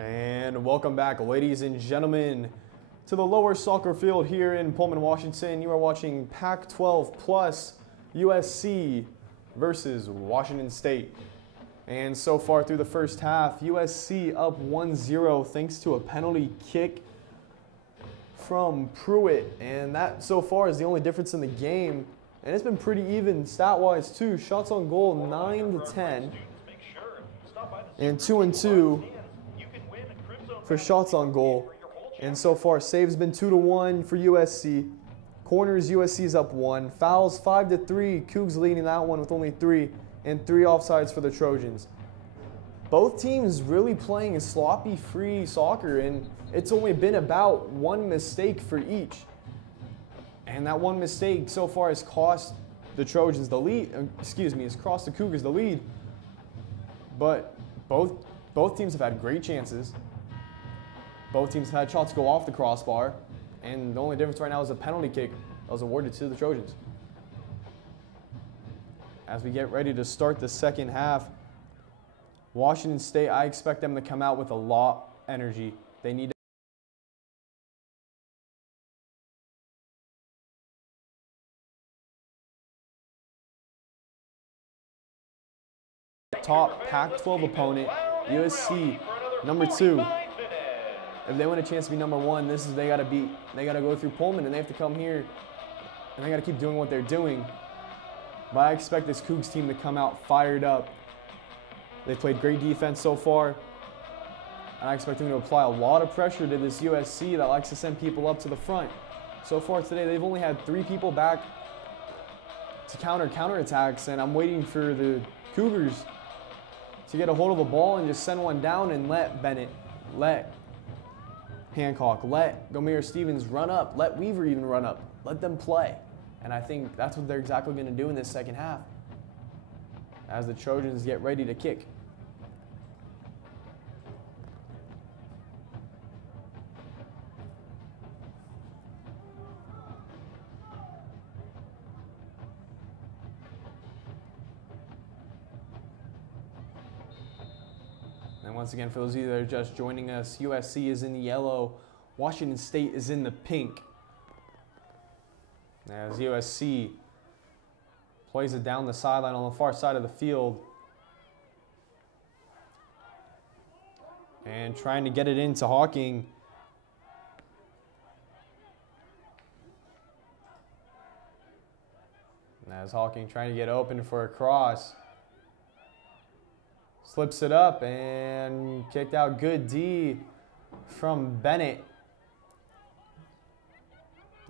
And welcome back, ladies and gentlemen, to the lower soccer field here in Pullman, Washington. You are watching Pac-12 Plus USC versus Washington State. And so far through the first half, USC up 1-0 thanks to a penalty kick from Pruitt. And that so far is the only difference in the game. And it's been pretty even stat-wise too. Shots on goal 9-10 and 2-2 for shots on goal. And so far saves been 2-1 for USC. Corners, USC's up 1. Fouls 5-3. Cougs leading that one with only 3, and 3 offsides for the Trojans. Both teams really playing a sloppy free soccer, and it's only been about one mistake for each. And that one mistake so far has cost the Trojans the lead, has cost the Cougars the lead. But both teams have had great chances. Both teams have had shots go off the crossbar, and the only difference right now is a penalty kick that was awarded to the Trojans. As we get ready to start the second half, Washington State, I expect them to come out with a lot of energy. They need to top Pac-12 opponent, USC, number 2. If they want a chance to be number 1, this is they gotta go through Pullman, and they have to come here, and they gotta keep doing what they're doing. But I expect this Cougs team to come out fired up. They've played great defense so far, and I expect them to apply a lot of pressure to this USC that likes to send people up to the front. So far today, they've only had 3 people back to counterattacks, and I'm waiting for the Cougars to get a hold of the ball and just send one down and let Bennett, let Hancock, let Gomer Stevens run up, let Weaver even run up, let them play. And I think that's what they're exactly going to do in this second half as the Trojans get ready to kick. And once again, for those of you that are just joining us, USC is in the yellow, Washington State is in the pink. As USC plays it down the sideline on the far side of the field. And trying to get it into Hawking. And as Hawking trying to get open for a cross. Slips it up and kicked out. Good D from Bennett.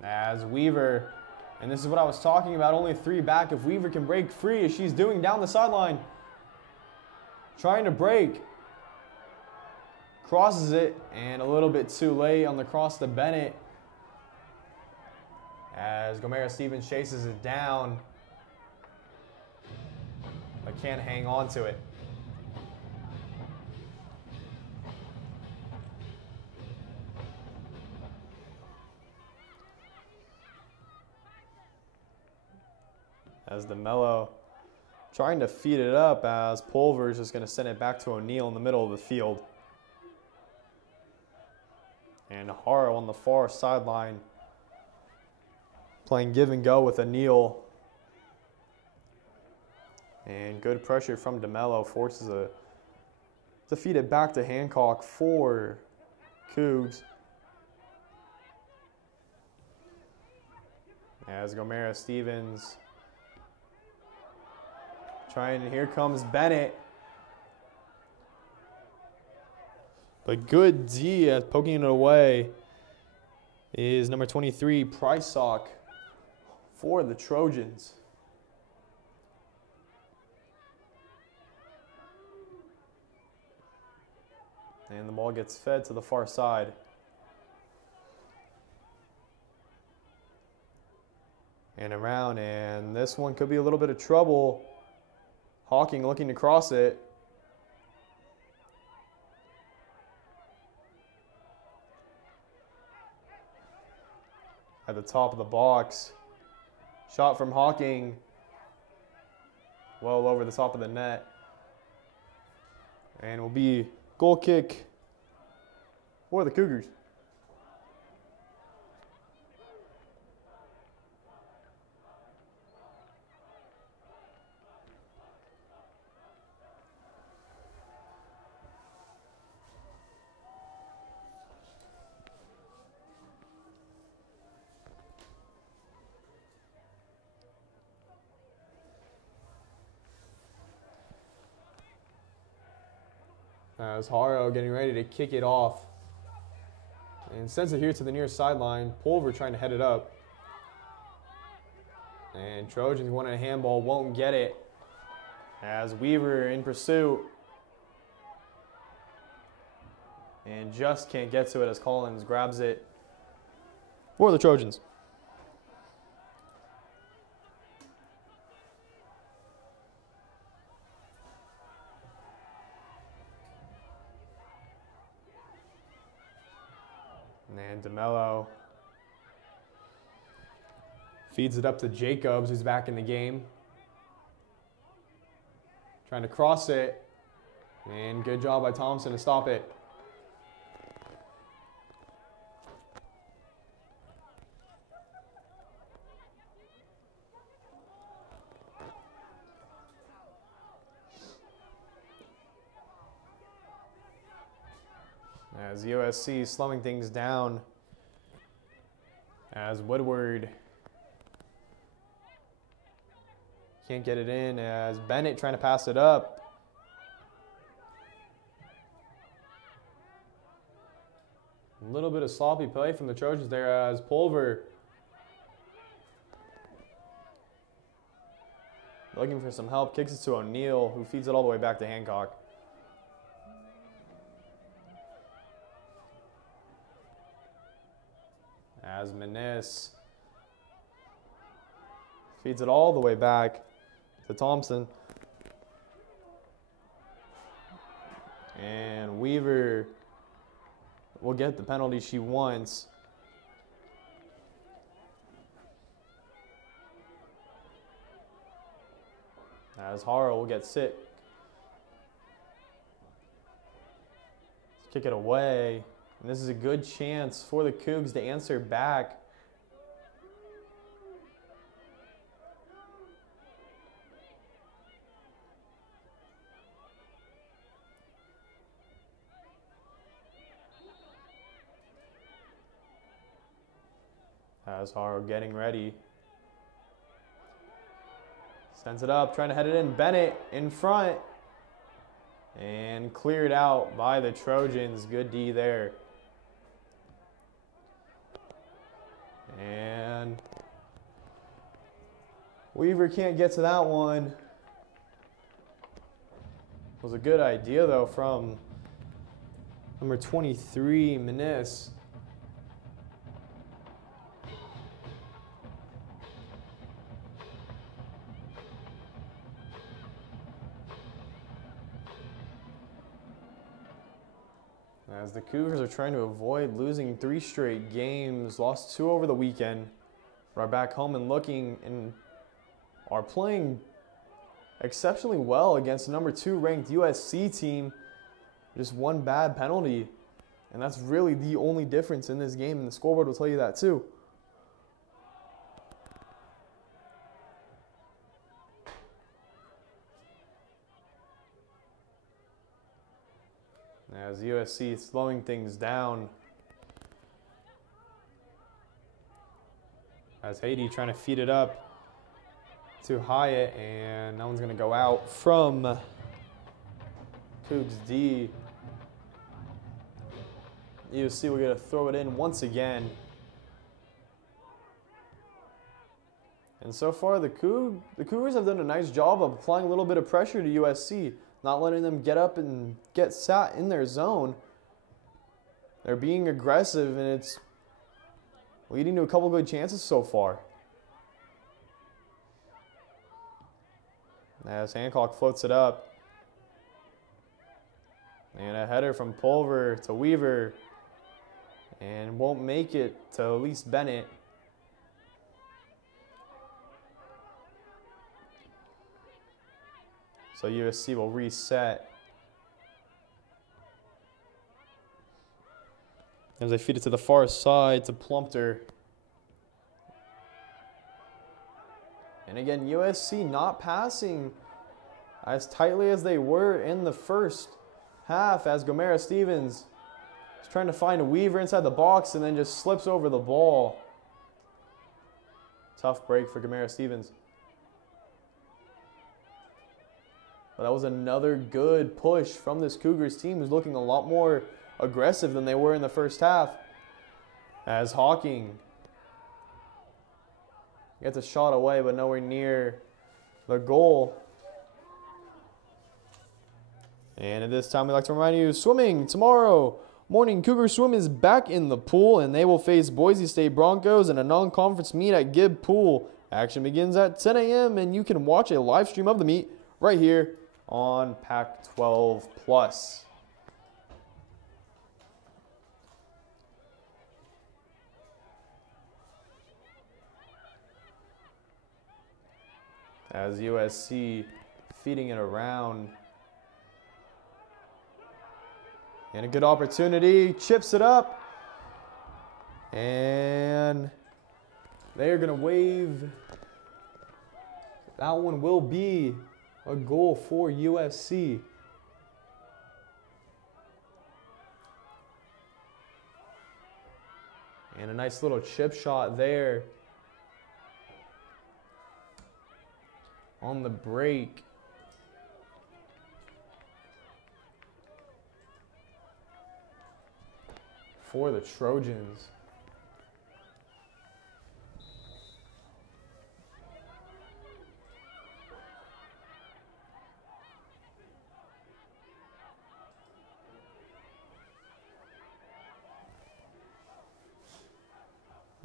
As Weaver, and this is what I was talking about, only 3 back. If Weaver can break free, as she's doing down the sideline, trying to break, crosses it, and a little bit too late on the cross to Bennett. As Gomer Stevens chases it down, but can't hang on to it. As DeMello trying to feed it up, as Pulver's just going to send it back to O'Neal in the middle of the field. And Haro on the far sideline playing give and go with O'Neal. And good pressure from DeMello forces to feed it back to Hancock for Cougs. As Gomer Stevens trying, and here comes Bennett. But good D at poking it away is number 23, Prysock for the Trojans. And the ball gets fed to the far side. And around, and this one could be a little bit of trouble. Hawking looking to cross it. At the top of the box. Shot from Hawking. Well over the top of the net. And will be goal kick for the Cougars. As Haro getting ready to kick it off. And sends it here to the near sideline. Pulver trying to head it up. And Trojans wanting a handball, won't get it. As Weaver in pursuit. And just can't get to it as Collins grabs it for the Trojans. And DeMello feeds it up to Jacobs, who's back in the game. Trying to cross it. And good job by Thompson to stop it. As USC slowing things down as Woodward can't get it in, as Bennett trying to pass it up. A little bit of sloppy play from the Trojans there as Pulver looking for some help, kicks it to O'Neal, who feeds it all the way back to Hancock. As Menes feeds it all the way back to Thompson. And Weaver will get the penalty she wants. As Haro will get sick. Let's kick it away. And this is a good chance for the Cougs to answer back. As Haro getting ready. Sends it up, trying to head it in. Bennett in front. And cleared out by the Trojans. Good D there. And Weaver can't get to that one. It was a good idea, though, from number 23, Menes. As the Cougars are trying to avoid losing 3 straight games, lost 2 over the weekend, are back home and looking and are playing exceptionally well against the number 2 ranked USC team. Just one bad penalty, and that's really the only difference in this game, and the scoreboard will tell you that too. As USC slowing things down. As Haiti trying to feed it up to Hyatt, and that one's going to go out from Cougs D. USC will get to throw it in once again. And so far, the Cougars have done a nice job of applying a little bit of pressure to USC. Not letting them get up and get sat in their zone. They're being aggressive, and it's leading to a couple good chances so far. As Hancock floats it up. And a header from Pulver to Weaver. And won't make it to Elise Bennett. So USC will reset. as they feed it to the far side to Plumpter. And again, USC not passing as tightly as they were in the first half, as Gomera Stevens is trying to find a Weaver inside the box and then just slips over the ball. Tough break for Gomera Stevens. But that was another good push from this Cougars team, who's looking a lot more aggressive than they were in the first half. As Hawking gets a shot away, but nowhere near the goal. And at this time, we'd like to remind you, swimming tomorrow morning. Cougar Swim is back in the pool, and they will face Boise State Broncos in a non-conference meet at Gibb Pool. Action begins at 10 a.m., and you can watch a live stream of the meet right here on Pac-12 Plus. As USC feeding it around. And a good opportunity, chips it up. And they're gonna wave. That one will be a goal for USC. And a nice little chip shot there on the break. For the Trojans.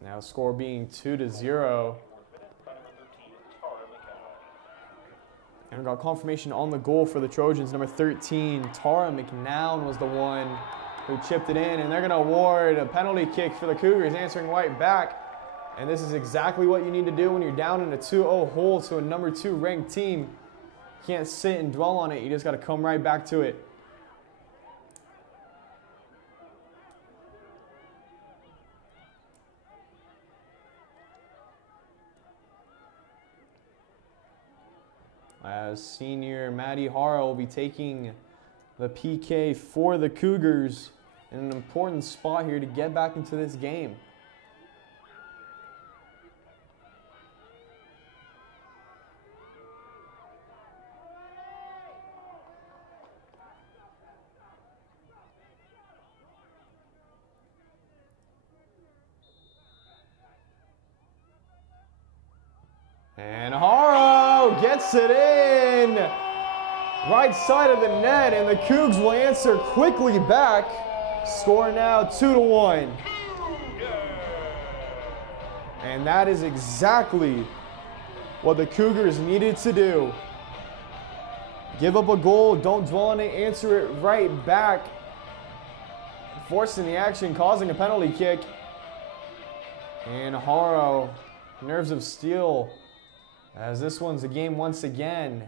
Now score being 2-0. And we got confirmation on the goal for the Trojans. Number 13, Tara McNown was the one who chipped it in, and they're going to award a penalty kick for the Cougars, answering right back. And this is exactly what you need to do when you're down in a 2-0 hole to a number 2 ranked team. You can't sit and dwell on it. You just got to come right back to it. As senior Maddie Hara will be taking the PK for the Cougars in an important spot here to get back into this game. And Haro gets it in. Right side of the net, and the Cougs will answer quickly back. Score now 2-1. And that is exactly what the Cougars needed to do. Give up a goal, don't dwell on it, answer it right back. Forcing the action, causing a penalty kick. And Haro, nerves of steel, as this one's a game once again.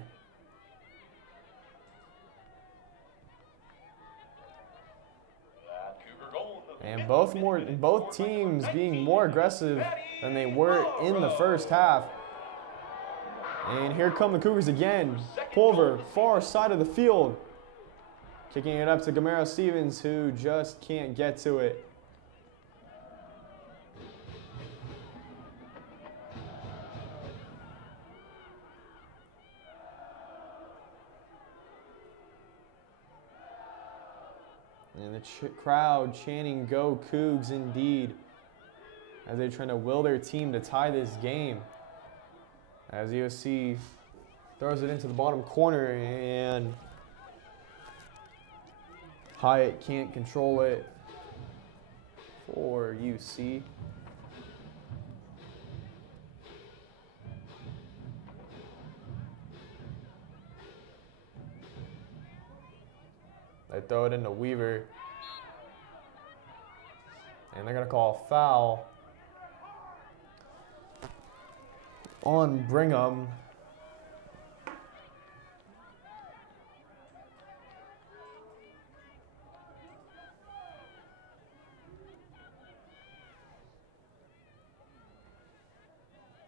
And both teams being more aggressive than they were in the first half. And here come the Cougars again. Pulver, far side of the field. Kicking it up to Gomera Stevens, who just can't get to it. And the crowd chanting, "Go Cougs," indeed, as they're trying to will their team to tie this game. As USC throws it into the bottom corner, and Hyatt can't control it for UC. They throw it into Weaver. And they're going to call a foul on Brigham.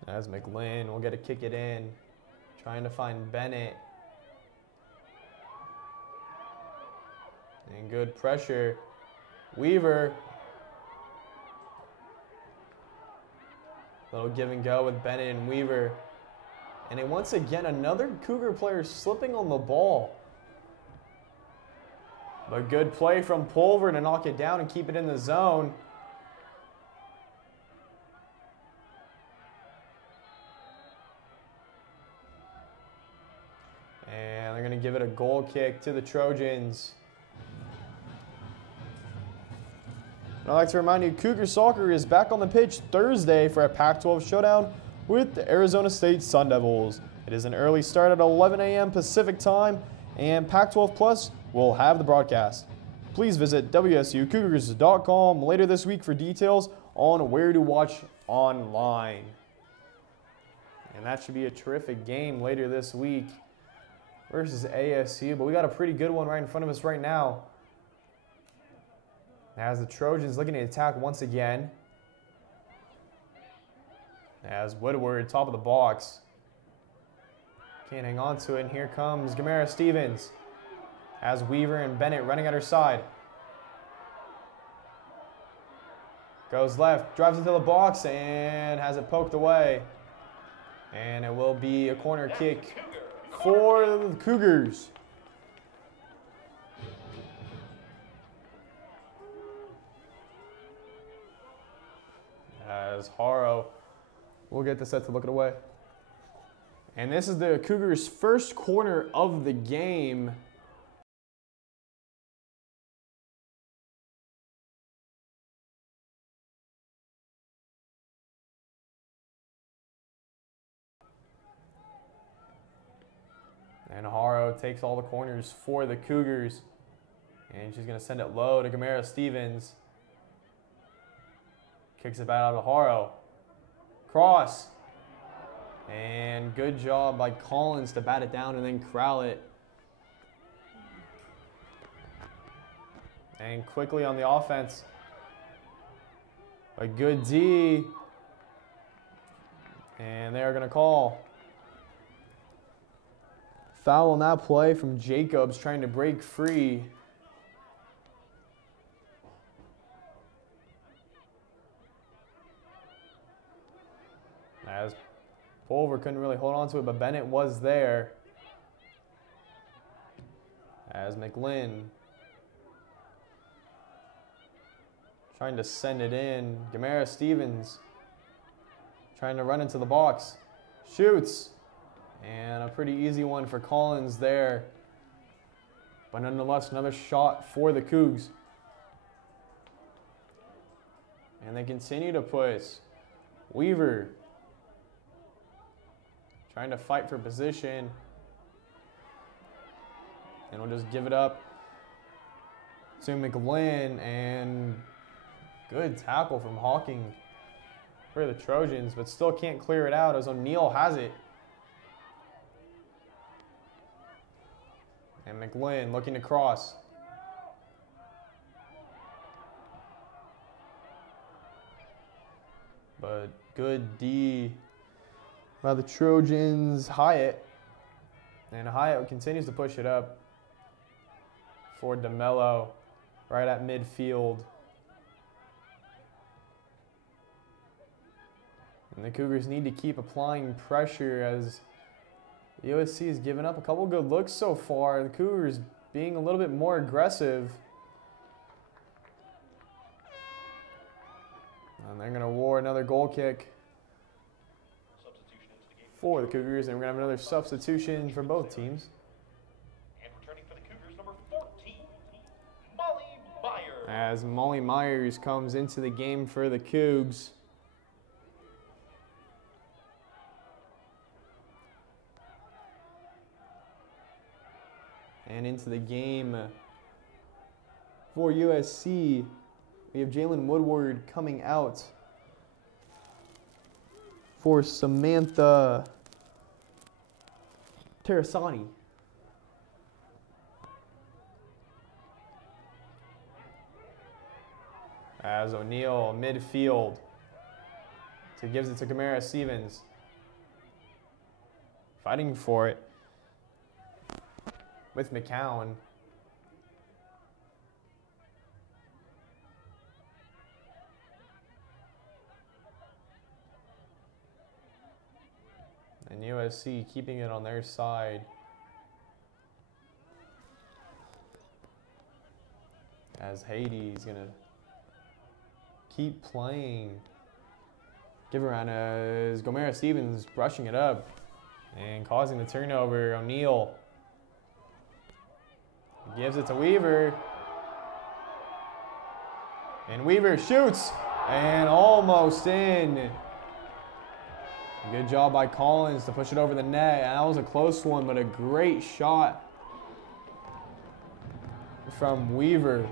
As McLean will get to kick it in. Trying to find Bennett. And good pressure. Weaver. Little give and go with Bennett and Weaver. And once again, another Cougar player slipping on the ball. But good play from Pulver to knock it down and keep it in the zone. And they're going to give it a goal kick to the Trojans. I'd like to remind you, Cougar Soccer is back on the pitch Thursday for a Pac-12 showdown with the Arizona State Sun Devils. It is an early start at 11 a.m. Pacific time, and Pac-12 Plus will have the broadcast. Please visit WSUCougars.com later this week for details on where to watch online. And that should be a terrific game later this week versus ASU, but we got a pretty good one right in front of us right now. As the Trojans looking to attack once again. As Woodward, top of the box. Can't hang on to it, and here comes Gamera Stevens. As Weaver and Bennett running at her side. Goes left, drives into the box, and has it poked away. And it will be a corner kick for the Cougars. As Haro will get the set to look it away. And this is the Cougars' first corner of the game. And Haro takes all the corners for the Cougars. And she's going to send it low to Gamera Stevens. Kicks it back out to Haro. Cross. And good job by Collins to bat it down and then corral it. And quickly on the offense. A good D. And they're going to call foul on that play from Jacobs trying to break free. As Pulver couldn't really hold on to it, but Bennett was there. As McLean trying to send it in. Gamera Stevens trying to run into the box. Shoots. And a pretty easy one for Collins there. But nonetheless, another shot for the Cougs. And they continue to push. Weaver trying to fight for position. And we'll just give it up to McLean. And good tackle from Hawking for the Trojans, but still can't clear it out as O'Neal has it. And McLean looking to cross. But good D by the Trojans. Hyatt. And Hyatt continues to push it up for DeMello right at midfield. And the Cougars need to keep applying pressure as the USC has given up a couple good looks so far. The Cougars being a little bit more aggressive. And they're going to award another goal kick for the Cougars. And we're going to have another substitution for both teams. And returning for the Cougars, number 14, Molly Myers. As Molly Myers comes into the game for the Cougs. And into the game for USC, we have Jalen Woodward coming out for Samantha Terrasani. As O'Neal midfield. So he gives it to Gamera Stevens. fighting for it with McCown. And USC keeping it on their side. As Haiti's gonna keep playing. Give around as Gomera Stevens brushing it up and causing the turnover. O'Neal gives it to Weaver. And Weaver shoots and almost in. Good job by Collins to push it over the net. That was a close one, but a great shot from Weaver.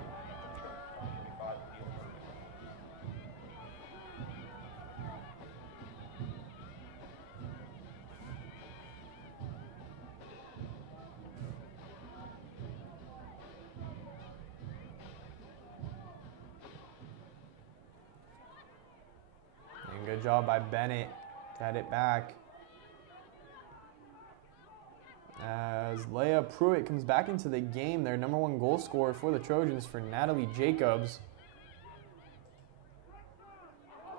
And good job by Bennett to head it back. As Leah Pruitt comes back into the game, their #1 goal scorer for the Trojans for Natalie Jacobs.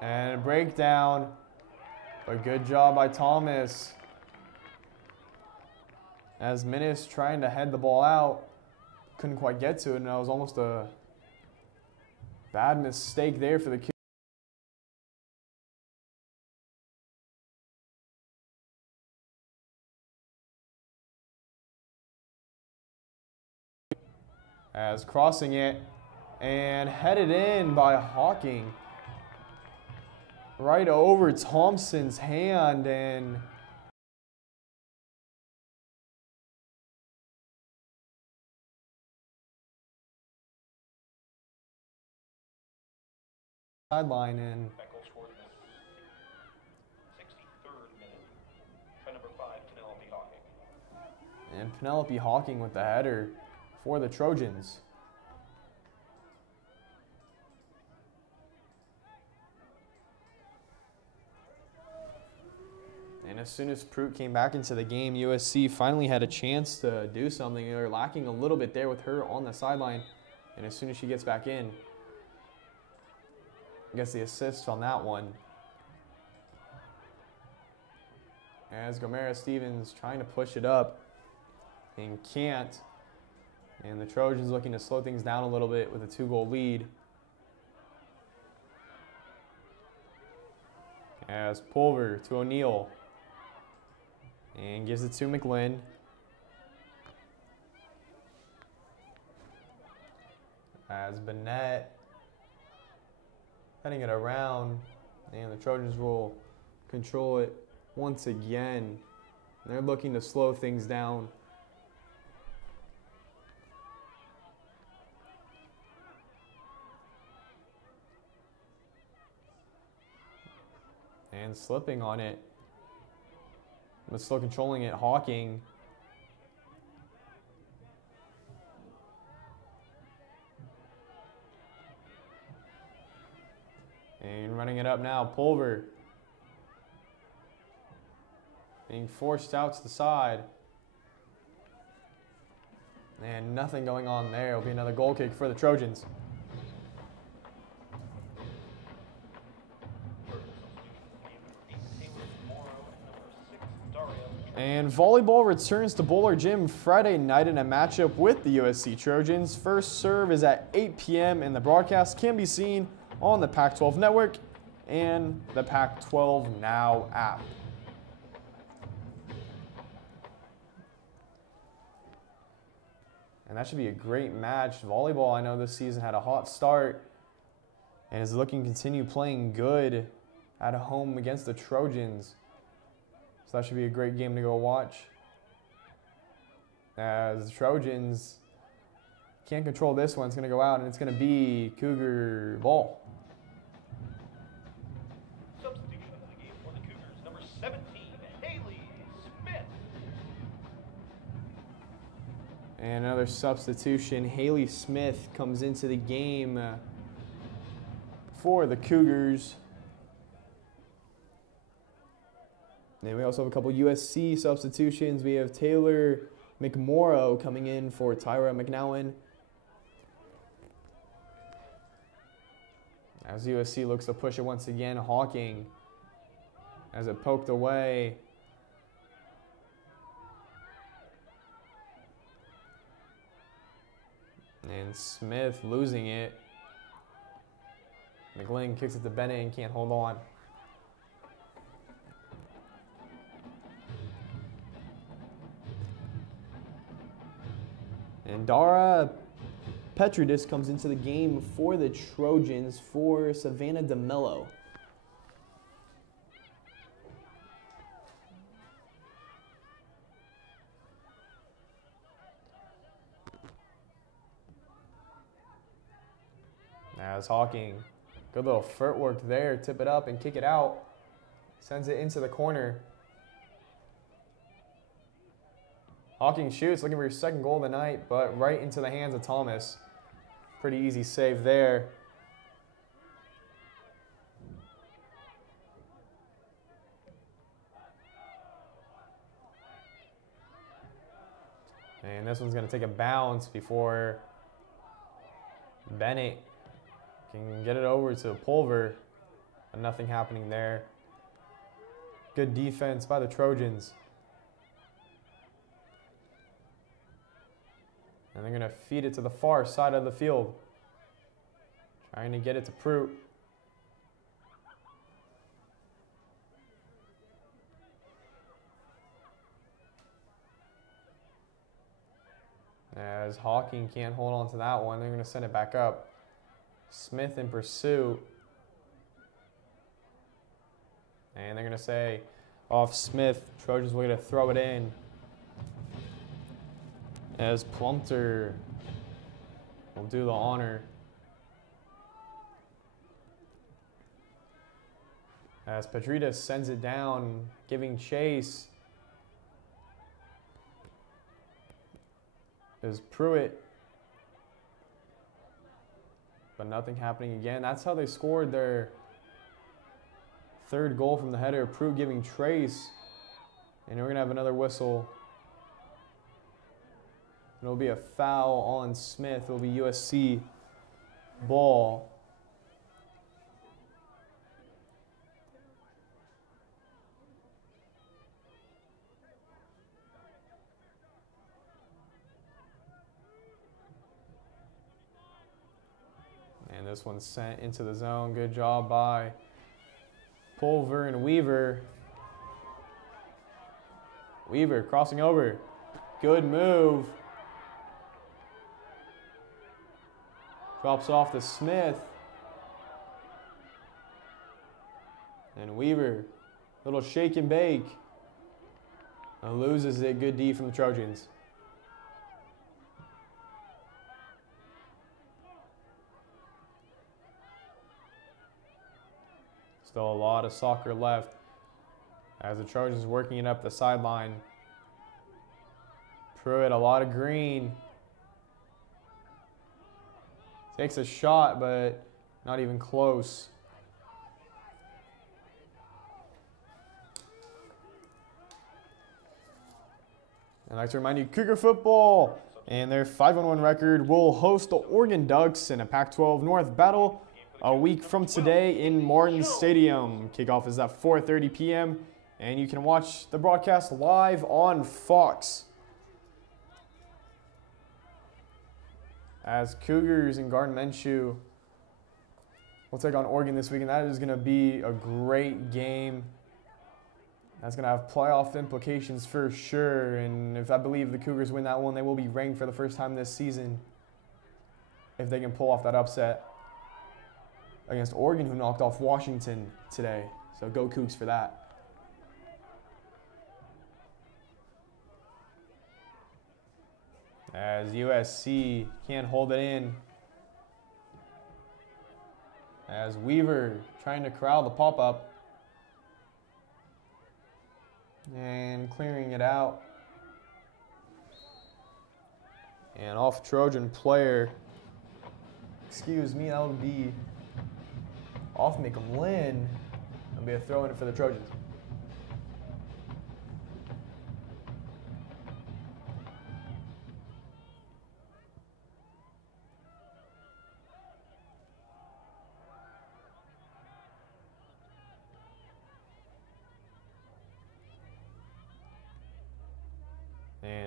And a breakdown, but good job by Thomas. As Minnis trying to head the ball out, couldn't quite get to it, and that was almost a bad mistake there for the Cougars. As crossing it and headed in by Hawking. Right over Thompson's hand, and sideline, and That goal scored in the 63rd minute by number 5, Penelope Hawking. and Penelope Hawking with the header for the Trojans. And as soon as Pruitt came back into the game, USC finally had a chance to do something. They were lacking a little bit there with her on the sideline. And as soon as she gets back in, gets the assist on that one. As Gomera Stevens trying to push it up and can't. And the Trojans looking to slow things down a little bit with a 2-goal lead. As Pulver to O'Neal. And gives it to McLean. As Bennett heading it around. And the Trojans will control it once again. They're looking to slow things down. And slipping on it, but still controlling it, Hawking. And running it up now, Pulver. Being forced out to the side. And nothing going on there. It'll be another goal kick for the Trojans. And volleyball returns to Bowler Gym Friday night in a matchup with the USC Trojans. First serve is at 8 p.m. and the broadcast can be seen on the Pac-12 Network and the Pac-12 Now app. And that should be a great match. Volleyball, I know this season had a hot start and is looking to continue playing good at home against the Trojans. So that should be a great game to go watch. As the Trojans can't control this one, it's going to go out and it's going to be Cougar ball. Substitution in the game for the Cougars, number 17, Haley Smith. And another substitution, Haley Smith comes into the game for the Cougars. And we also have a couple USC substitutions. We have Taylor McMorrow coming in for Tyra McNowan. As USC looks to push it once again, Hawking as it poked away. And Smith losing it. McGlynn kicks it to Bennett and can't hold on. And Dara Petridis comes into the game for the Trojans for Savannah DeMello. As Hawking, good little footwork there, tip it up and kick it out. Sends it into the corner. Hawking shoots, looking for your second goal of the night, but right into the hands of Thomas. Pretty easy save there. And this one's going to take a bounce before Bennett can get it over to Pulver, but nothing happening there. Good defense by the Trojans. And they're going to feed it to the far side of the field. Trying to get it to Pruitt. As Hawking can't hold on to that one, they're going to send it back up. Smith in pursuit. And they're going to say off Smith. Trojans will get to throw it in. As Plumter will do the honor. As Petridis sends it down, giving chase. Is Pruitt. But nothing happening again. That's how they scored their third goal from the header. Pruitt giving trace. And we're going to have another whistle. It'll be a foul on Smith. It'll be USC ball. And this one's sent into the zone. Good job by Pulver and Weaver. Weaver crossing over. Good move. Drops off to Smith. And Weaver, little shake and bake. And loses it. Good D from the Trojans. Still a lot of soccer left as the Trojans working it up the sideline. Pruitt, a lot of green. Takes a shot, but not even close. I'd like to remind you, Cougar football and their 5-1 record will host the Oregon Ducks in a Pac-12 North battle a week from today in Martin Stadium. Kickoff is at 4:30 p.m. and you can watch the broadcast live on Fox. As Cougars and Gardner Minshew will take on Oregon this weekend. That is going to be a great game. That's going to have playoff implications for sure. And if I believe the Cougars win that one, they will be ranked for the first time this season if they can pull off that upset against Oregon, who knocked off Washington today. So go Cougs for that. As USC can't hold it in. As Weaver trying to corral the pop-up. And clearing it out. And off Trojan player. Excuse me, that would be off McGlynn. It'll be a throw-in for the Trojans.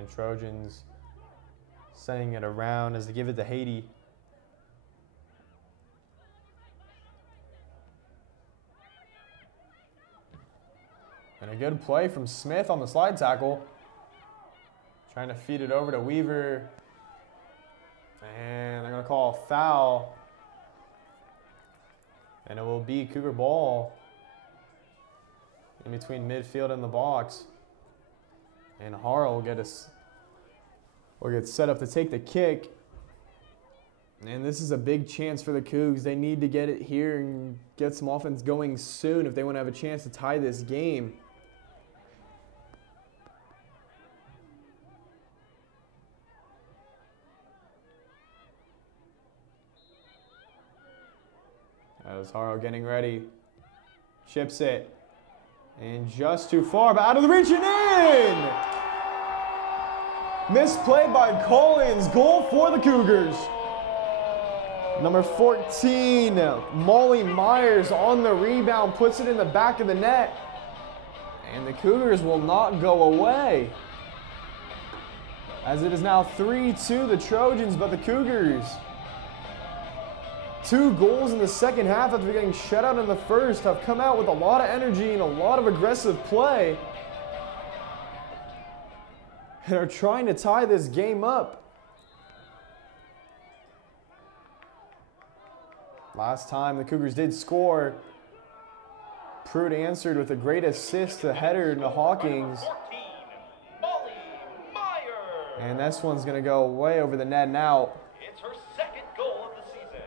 And Trojans sending it around as they give it to Haiti. And a good play from Smith on the slide tackle. Trying to feed it over to Weaver. And they're going to call a foul. And it will be Cougar ball in between midfield and the box. And Harrell will get set up to take the kick. And this is a big chance for the Cougs. They need to get it here and get some offense going soon if they want to have a chance to tie this game. That was Harrell getting ready. Chips it. And just too far, but out of the reach and in! Misplay by Collins. Goal for the Cougars. Number 14, Molly Myers on the rebound, puts it in the back of the net. And the Cougars will not go away. As it is now 3-2 the Trojans, but the Cougars 2 goals in the second half after getting shut out in the first have come out with a lot of energy and a lot of aggressive play. And are trying to tie this game up. Last time the Cougars did score, Pruitt answered with a great assist to header to Hawkins. And this one's going to go way over the net and out. It's her second goal of the season.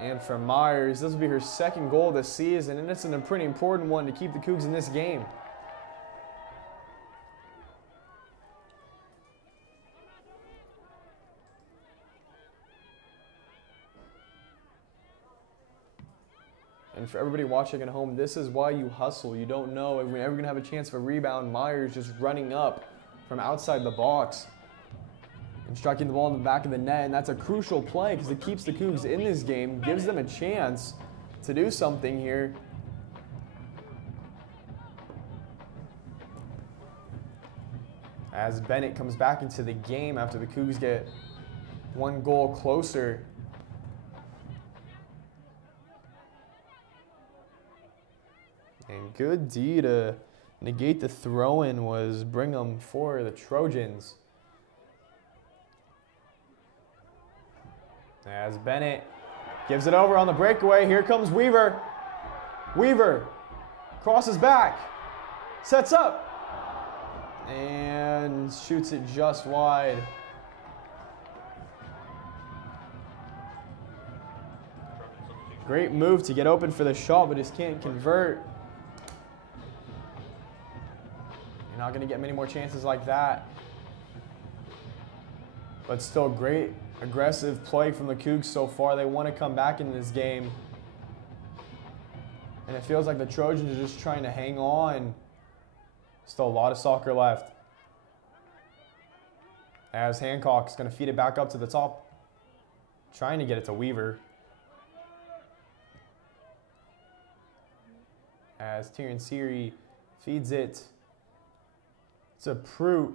And for Myers, this will be her second goal of the season, and it's a pretty important one to keep the Cougs in this game. And for everybody watching at home, this is why you hustle. You don't know if we're ever going to have a chance for a rebound. Myers just running up from outside the box and striking the ball in the back of the net. And that's a crucial play because it keeps the Cougs in this game, gives them a chance to do something here. As Bennett comes back into the game after the Cougs get 1 goal closer. And good D to negate the throw-in was Brigham for the Trojans. As Bennett gives it over on the breakaway, here comes Weaver. Weaver crosses back, sets up, and shoots it just wide. Great move to get open for the shot, but just can't convert. You're not going to get many more chances like that. But still great aggressive play from the Cougs so far. They want to come back in this game. And it feels like the Trojans are just trying to hang on. Still a lot of soccer left. As Hancock's going to feed it back up to the top. Trying to get it to Weaver. As Tyrion Siri feeds it to Pruitt.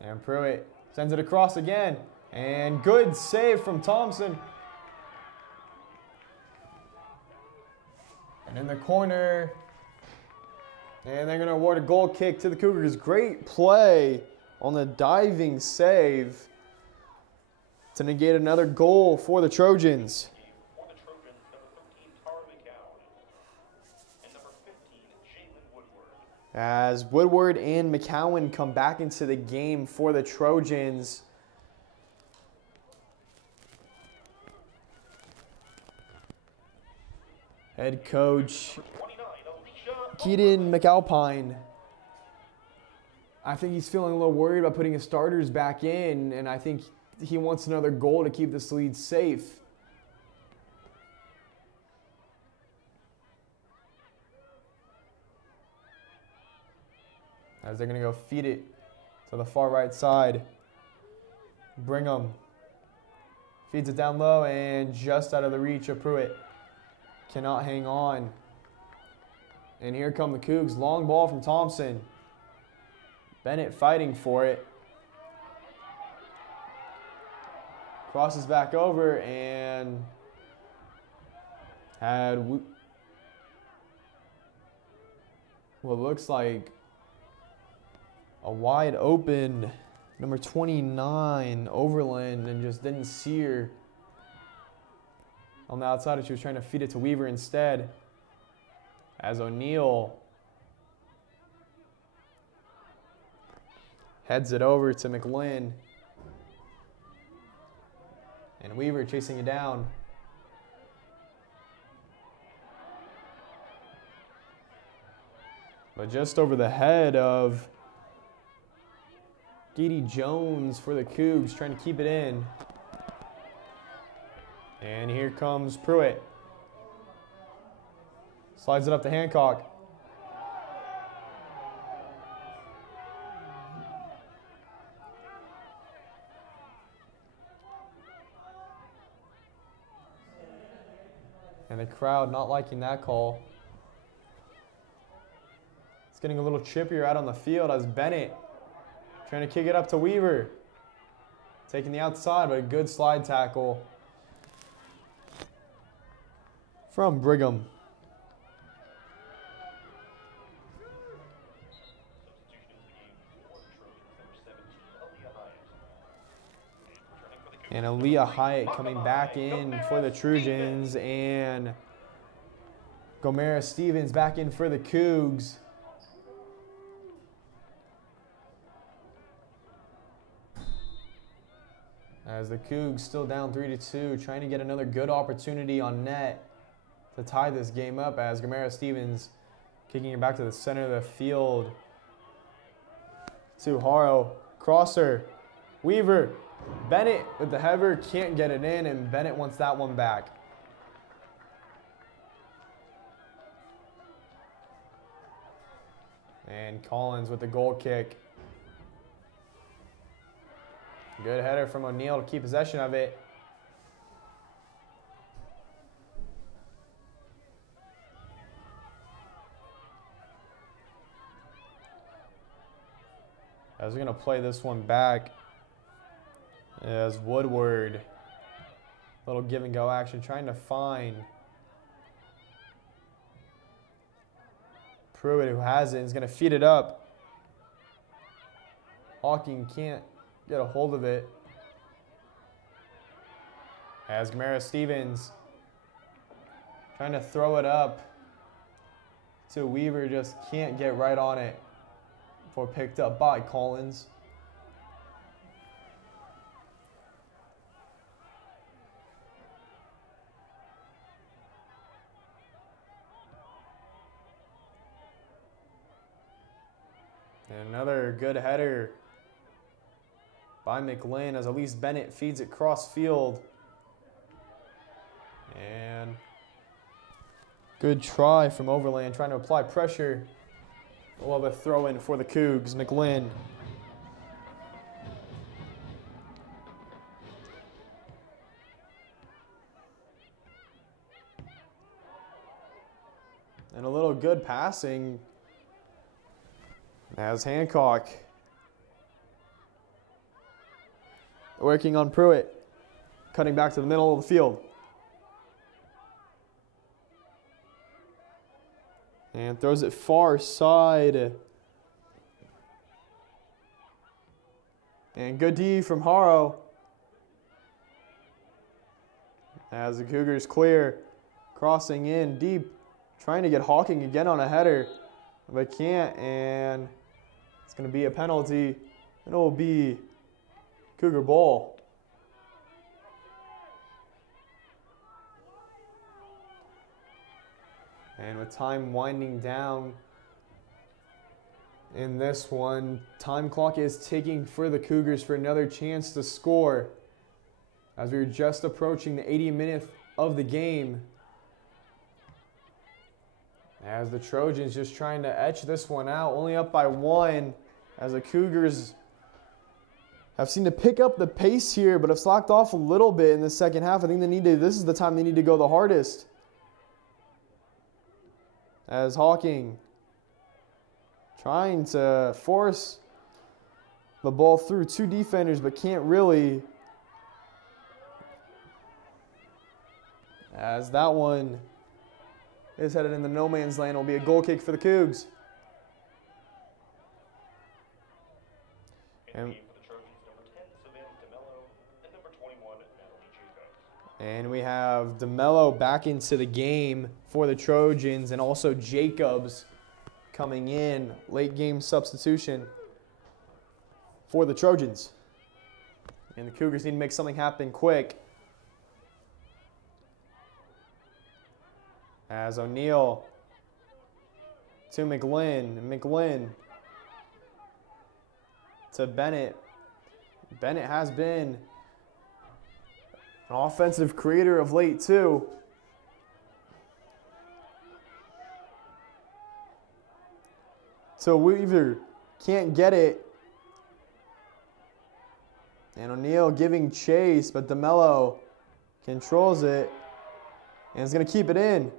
And Pruitt sends it across again. And good save from Thompson. And in the corner. And they're going to award a goal kick to the Cougars. Great play on the diving save to negate another goal for the Trojans. For the Trojans, number 13, Tara McCown. And number 15, Jalen Woodward. As Woodward and McCowan come back into the game for the Trojans. Head coach 29, Alicia Keaton McAlpine. I think he's feeling a little worried about putting his starters back in, and I think he wants another goal to keep this lead safe. As they're going to go feed it to the far right side. Brigham feeds it down low and just out of the reach of Pruitt. cannot hang on. And here come the Cougs. Long ball from Thompson. Bennett fighting for it. Crosses back over and had what looks like a wide open number 29 Overland and just didn't see her on the outside, and she was trying to feed it to Weaver instead. As O'Neal heads it over to McLinn. And Weaver chasing it down. But just over the head of Geedy Jones for the Cougs, trying to keep it in. And here comes Pruitt. Slides it up to Hancock. And the crowd not liking that call. It's getting a little chippier out on the field as Bennett trying to kick it up to Weaver. Taking the outside, but a good slide tackle from Brigham. And Aaliyah Hyatt coming back in for the Trojans, and Gomera Stevens back in for the Cougs. As the Cougs still down 3-2, trying to get another good opportunity on net to tie this game up, as Gomera Stevens kicking it back to the center of the field to Haro. Crosser, Weaver. Bennett with the header, can't get it in, and Bennett wants that one back. And Collins with the goal kick. Good header from O'Neal to keep possession of it. As we're going to play this one back. As Woodward, little give and go action, trying to find Pruitt, who has it, and is going to feed it up. Hawking can't get a hold of it. As Gomera Stevens trying to throw it up to Weaver, just can't get right on it before picked up by Collins. And another good header by McLinn as Elise Bennett feeds it cross field. And good try from Overland, trying to apply pressure. We'll have a throw in for the Cougs. McLinn. And a little good passing as Hancock working on Pruitt, cutting back to the middle of the field. And throws it far side. And good D from Haro. As the Cougars clear, crossing in deep, trying to get Hawking again on a header, but can't, and it's going to be a penalty, and it will be Cougar ball. And with time winding down in this one, time clock is ticking for the Cougars for another chance to score as we're just approaching the 80th minute of the game. As the Trojans just trying to etch this one out, only up by 1, as the Cougars have seemed to pick up the pace here, but have slacked off a little bit in the second half. I think this is the time they need to go the hardest. as Hawking trying to force the ball through 2 defenders, but can't really. As that one is headed in the no man's land, will be a goal kick for the Cougs. And And we have DeMello back into the game for the Trojans, and also Jacobs coming in, late game substitution for the Trojans. And the Cougars need to make something happen quick. As O'Neal to McGlynn, McGlynn to Bennett. Bennett has been an offensive creator of late too. So Weaver can't get it. And O'Neal giving chase, but DeMello controls it and is going to keep it in.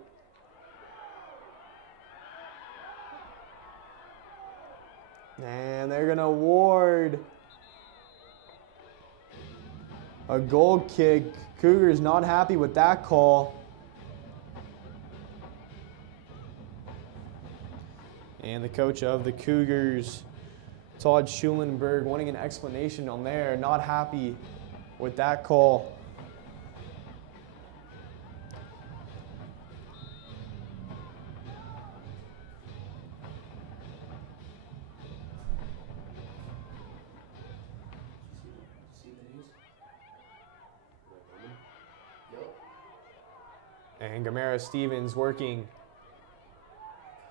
And they're going to award a goal kick. Cougars not happy with that call. And the coach of the Cougars, Todd Schulenberg, wanting an explanation on there. Not happy with that call. And Gamera Stevens working.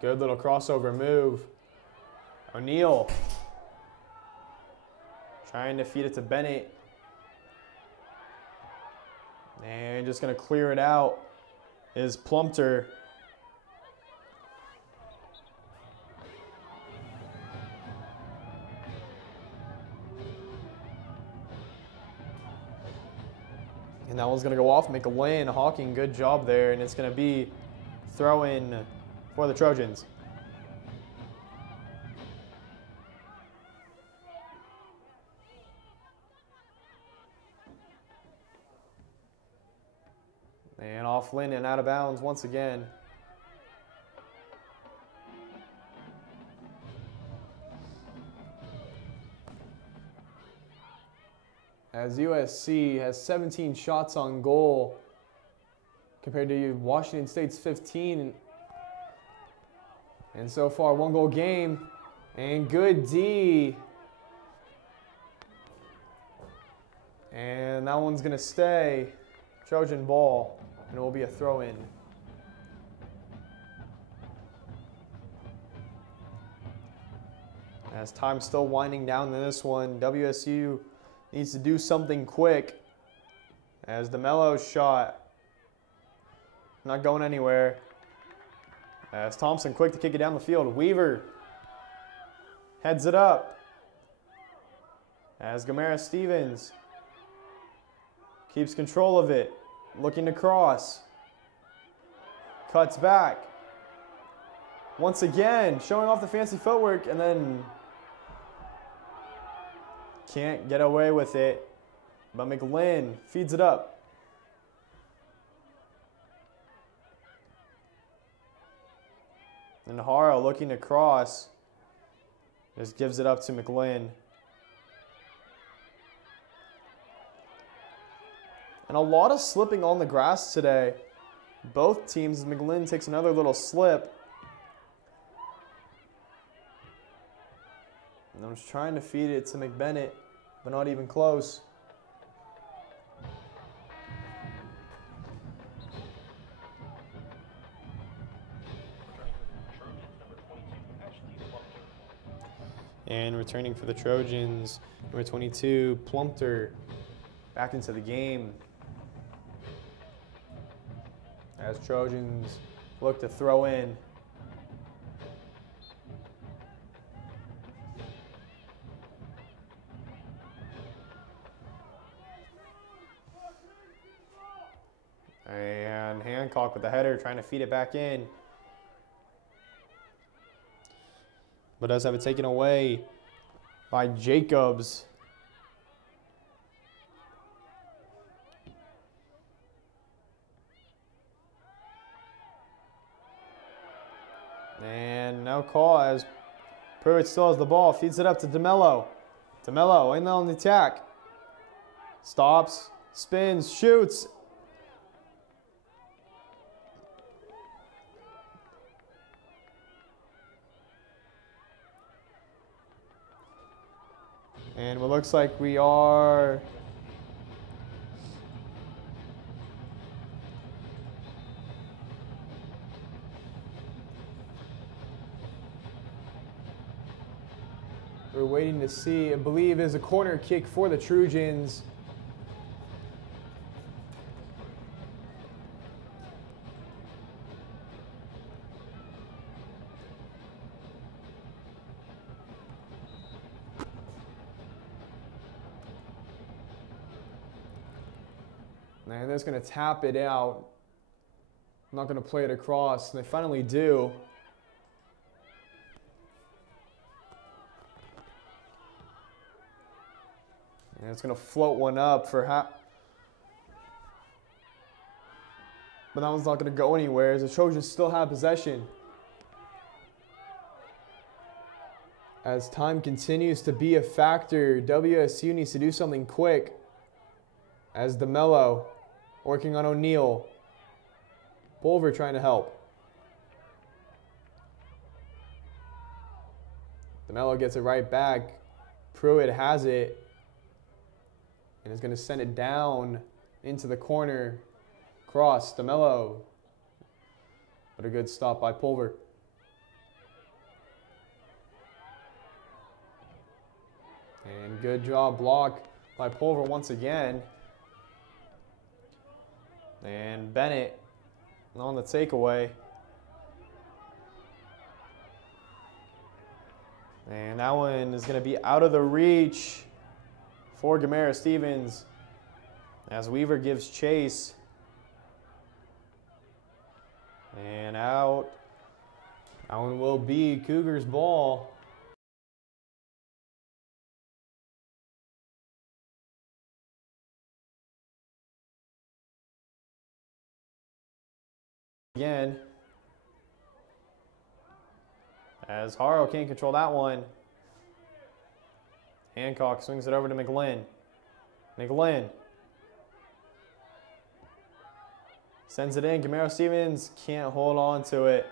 Good little crossover move. O'Neal trying to feed it to Bennett. And just going to clear it out is Plumpter. And that one's going to go off, make a win. Hawking, good job there. And it's going to be throw in for the Trojans. And off Linden, out of bounds once again. As USC has 17 shots on goal compared to Washington State's 15. And so far, 1-goal game. And good D. And that one's going to stay. Trojan ball. And it will be a throw-in. As time's still winding down in this one, WSU needs to do something quick. As DeMello's shot not going anywhere. As Thompson quick to kick it down the field. Weaver heads it up. As Gamera Stevens keeps control of it. Looking to cross. Cuts back. Once again, showing off the fancy footwork and then can't get away with it. But McGlynn feeds it up. And Hara looking to cross. Just gives it up to McGlynn. And a lot of slipping on the grass today. Both teams, McGlynn takes another little slip. And I'm just trying to feed it to McBennett, but not even close. And returning for the Trojans, number 22, Plumpter, back into the game. As Trojans look to throw in. And Hancock with the header, trying to feed it back in. but does have it taken away by Jacobs. And no call as Pruitt still has the ball. Feeds it up to DeMello. DeMello in on the attack. Stops, spins, shoots. And it looks like we are we're waiting to see, I believe is a corner kick for the Trojans. And they're just going to tap it out. I'm not going to play it across. And they finally do. And it's going to float one up for but that one's not going to go anywhere as the Trojans still have possession. As time continues to be a factor, WSU needs to do something quick. As DeMello working on O'Neal. Pulver trying to help. DeMello gets it right back. Pruitt has it. And is going to send it down into the corner. Cross, DeMello. What a good stop by Pulver. And good job block by Pulver once again. And Bennett on the takeaway. And that one is going to be out of the reach for Gamera Stevens as Weaver gives chase. And out. That one will be Cougars ball. Again, as Haro can't control that one. Hancock swings it over to McGlynn. McGlynn sends it in. Gamero Stevens can't hold on to it.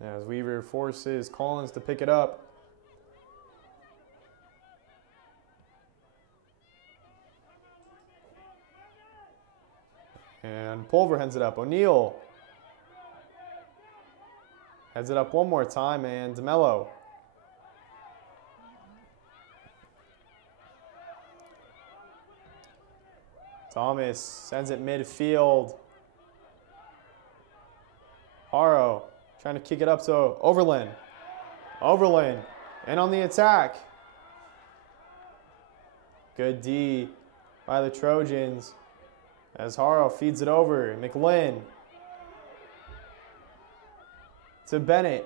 As Weaver forces Collins to pick it up. And Pulver heads it up. O'Neal heads it up one more time, and DeMello. Thomas sends it midfield. Haro trying to kick it up to Overland. Overland in on the attack. Good D by the Trojans. As Haro feeds it over, McLean to Bennett.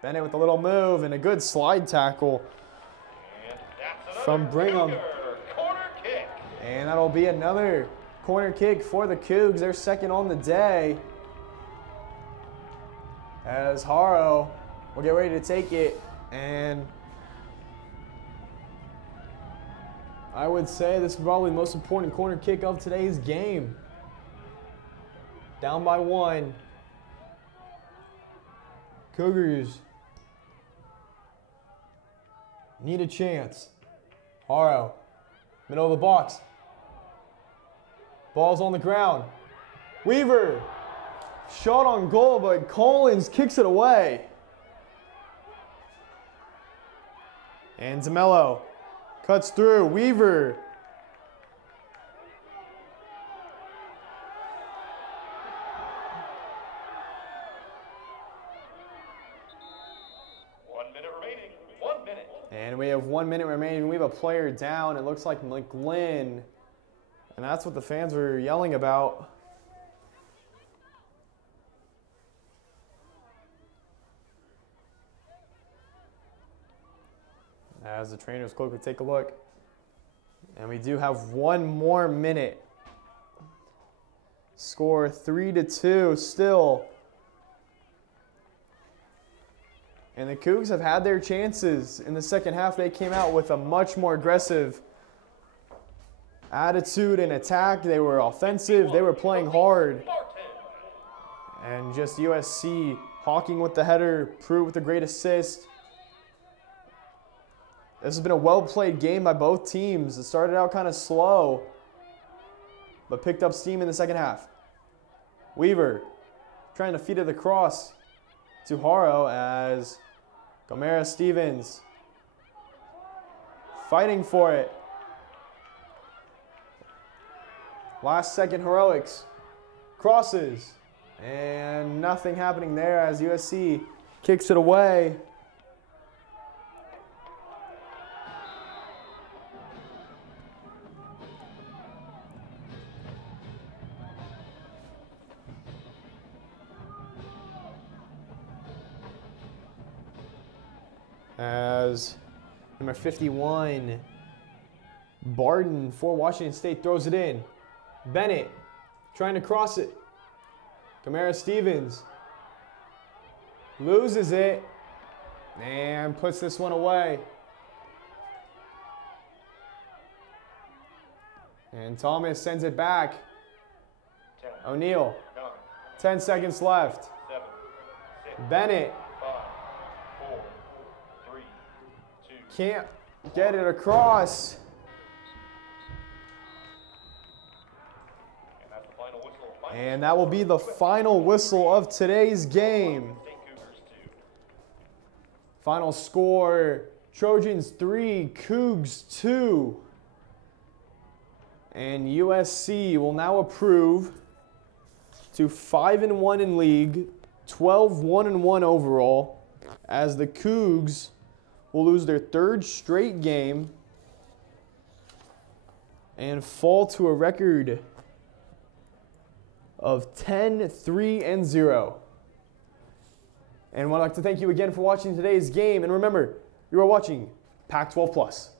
Bennett with a little move and a good slide tackle from Brigham. And that'll be another corner kick for the Cougs. They're second on the day. As Haro will get ready to take it, and I would say this is probably the most important corner kick of today's game. Down by one. Cougars need a chance. Haro, middle of the box. Ball's on the ground. Weaver, shot on goal, but Collins kicks it away. And DeMello cuts through. Weaver. And we have 1 minute remaining. We have a player down. It looks like McGlynn And that's what the fans were yelling about. As the trainers quickly take a look. And we do have one more minute. Score 3-2 still. And the Cougs have had their chances. In the second half, they came out with a much more aggressive attitude and attack. They were offensive. They were playing hard. And just USC hawking with the header, Pruitt with a great assist. This has been a well-played game by both teams. It started out kind of slow, but picked up steam in the second half. Weaver trying to feed it across to Haro as Gomera Stevens fighting for it. Last second heroics. Crosses. And nothing happening there as USC kicks it away. As number 51, Barden for Washington State throws it in. Bennett trying to cross it. Gomera Stevens loses it and puts this one away. And Thomas sends it back. O'Neal, 10 seconds left. Bennett can't get it across. And that will be the final whistle of today's game. Final score, Trojans 3, Cougs 2. And USC will now approve to 5-1 in league, 12-1-1 overall, as the Cougs will lose their third straight game and fall to a record of 10-3-0. And I'd like to thank you again for watching today's game. And remember, you are watching Pac-12 Plus.